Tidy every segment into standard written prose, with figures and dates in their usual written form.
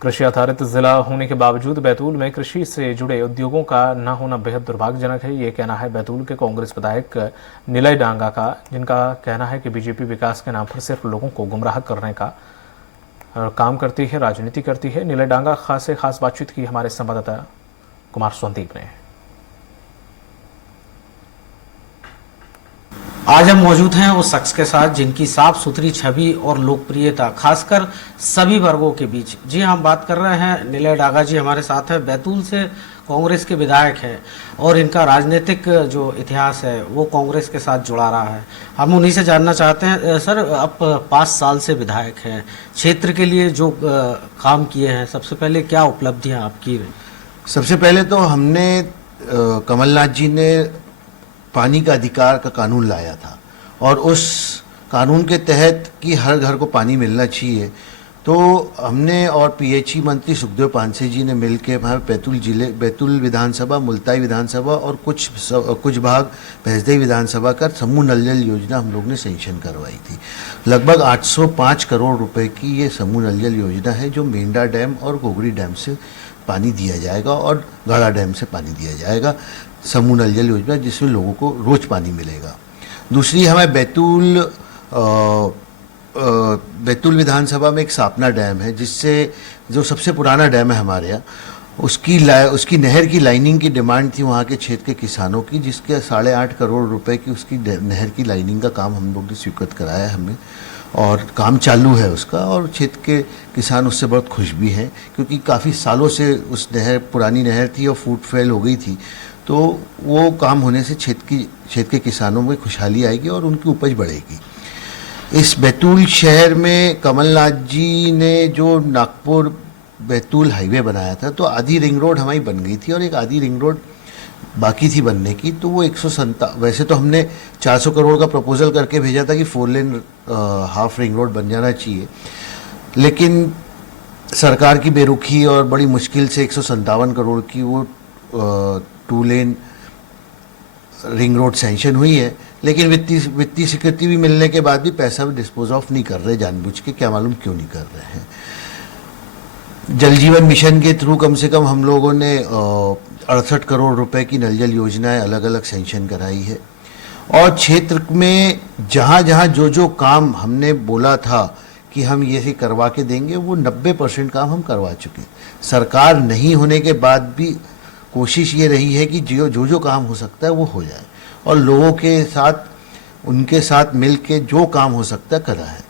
कृषि आधारित जिला होने के बावजूद बैतूल में कृषि से जुड़े उद्योगों का न होना बेहद दुर्भाग्यजनक है। ये कहना है बैतूल के कांग्रेस विधायक निलय डांगा का, जिनका कहना है कि बीजेपी विकास के नाम पर सिर्फ लोगों को गुमराह करने का काम करती है, राजनीति करती है। निलय डांगा से खास बातचीत की हमारे संवाददाता कुमार संदीप ने। आज हम मौजूद हैं उस शख्स के साथ जिनकी साफ सुथरी छवि और लोकप्रियता खासकर सभी वर्गों के बीच। जी हम बात कर रहे हैं, निलय डांगा जी हमारे साथ है। बैतूल से कांग्रेस के विधायक हैं और इनका राजनीतिक जो इतिहास है वो कांग्रेस के साथ जुड़ा रहा है। हम उन्हीं से जानना चाहते हैं, सर आप 5 साल से विधायक हैं, क्षेत्र के लिए जो काम किए हैं, सबसे पहले क्या उपलब्धियाँ आपकी? सबसे पहले तो हमने कमलनाथ जी ने पानी का अधिकार का कानून लाया था और उस कानून के तहत कि हर घर को पानी मिलना चाहिए, तो हमने और पीएचई मंत्री सुखदेव पांसे जी ने मिलकर वहाँ बैतूल विधानसभा, मुल्ताई विधानसभा और कुछ भाग भैंसदेई विधानसभा का समूह नल जल योजना हम लोग ने सैंक्शन करवाई थी। लगभग 805 करोड़ रुपए की ये समूह नल जल योजना है जो मेंढा डैम और गोगरी डैम से पानी दिया जाएगा और गाड़ा डैम से पानी दिया जाएगा। समूह नल जल योजना जिसमें लोगों को रोज पानी मिलेगा। दूसरी हमारे बैतूल विधानसभा में एक सापना डैम है, जिससे जो सबसे पुराना डैम है हमारे यहाँ, उसकी नहर की लाइनिंग की डिमांड थी वहाँ के क्षेत्र के किसानों की, जिसके 8.5 करोड़ रुपए की उसकी नहर की लाइनिंग का काम हम लोग ने स्वीकृत कराया है हमने, और काम चालू है उसका। और क्षेत्र के किसान उससे बहुत खुश भी हैं क्योंकि काफ़ी सालों से उस पुरानी नहर थी और फूट फेल हो गई थी, तो वो काम होने से क्षेत्र के किसानों में खुशहाली आएगी और उनकी उपज बढ़ेगी। इस बैतूल शहर में कमलनाथ जी ने जो नागपुर बैतूल हाईवे बनाया था, तो आधी रिंग रोड हमारी बन गई थी और एक आधी रिंग रोड बाकी थी बनने की। तो वो 157, वैसे तो हमने 400 करोड़ का प्रपोजल करके भेजा था कि 4 लेन हाफ रिंग रोड बन जाना चाहिए, लेकिन सरकार की बेरुखी और बड़ी मुश्किल से 157 करोड़ की वो 2 लेन रिंग रोड सैंक्शन हुई है। लेकिन वित्तीय स्वीकृति भी मिलने के बाद भी पैसा भी डिस्पोज ऑफ नहीं कर रहे जानबूझ के, क्या मालूम क्यों नहीं कर रहे हैं। जल जीवन मिशन के थ्रू कम से कम हम लोगों ने 68 करोड़ रुपए की नल जल योजनाएं अलग अलग सैंक्शन कराई है। और क्षेत्र में जहाँ जहाँ जो काम हमने बोला था कि हम ये करवा के देंगे, वो 90% काम हम करवा चुके। सरकार नहीं होने के बाद भी कोशिश ये रही है कि जो काम हो सकता है वो हो जाए, और लोगों के साथ उनके साथ मिल के जो काम हो सकता है करा है।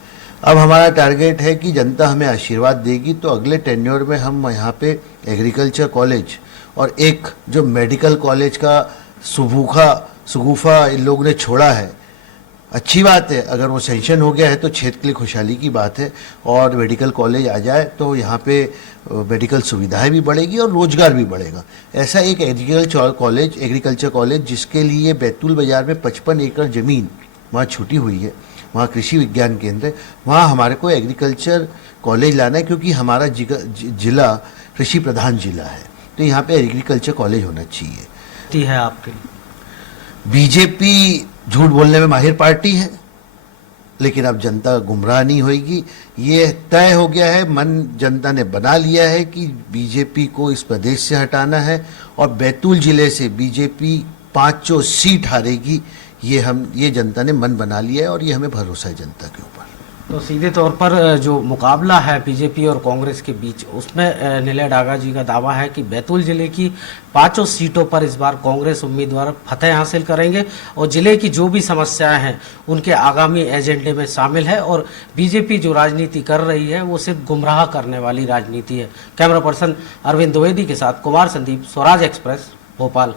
अब हमारा टारगेट है कि जनता हमें आशीर्वाद देगी तो अगले टेन्योर में हम यहाँ पे एग्रीकल्चर कॉलेज और एक जो मेडिकल कॉलेज का सुगुफा इन लोगों ने छोड़ा है, अच्छी बात है। अगर वो सैंक्शन हो गया है तो क्षेत्र के लिए खुशहाली की बात है, और मेडिकल कॉलेज आ जाए तो यहाँ पे मेडिकल सुविधाएं भी बढ़ेगी और रोजगार भी बढ़ेगा। ऐसा एक एग्रीकल्चर कॉलेज जिसके लिए बैतूल बाजार में 55 एकड़ ज़मीन वहाँ छूटी हुई है, वहाँ कृषि विज्ञान केंद्र है, वहाँ हमारे को एग्रीकल्चर कॉलेज लाना है क्योंकि हमारा जिला कृषि प्रधान जिला है, तो यहाँ पे एग्रीकल्चर कॉलेज होना चाहिए। है आपके बीजेपी झूठ बोलने में माहिर पार्टी है, लेकिन अब जनता गुमराह नहीं होगी। ये तय हो गया है, मन जनता ने बना लिया है कि बीजेपी को इस प्रदेश से हटाना है और बैतूल जिले से बीजेपी 5 सीट हारेगी। ये जनता ने मन बना लिया है और ये हमें भरोसा है जनता के ऊपर। तो सीधे तौर पर जो मुकाबला है बीजेपी और कांग्रेस के बीच, उसमें निलय डांगा जी का दावा है कि बैतूल जिले की 5 सीटों पर इस बार कांग्रेस उम्मीदवार फतेह हासिल करेंगे और जिले की जो भी समस्याएं हैं उनके आगामी एजेंडे में शामिल है, और बीजेपी जो राजनीति कर रही है वो सिर्फ गुमराह करने वाली राजनीति है। कैमरा पर्सन अरविंद द्विवेदी के साथ कुमार संदीप, स्वराज एक्सप्रेस, भोपाल।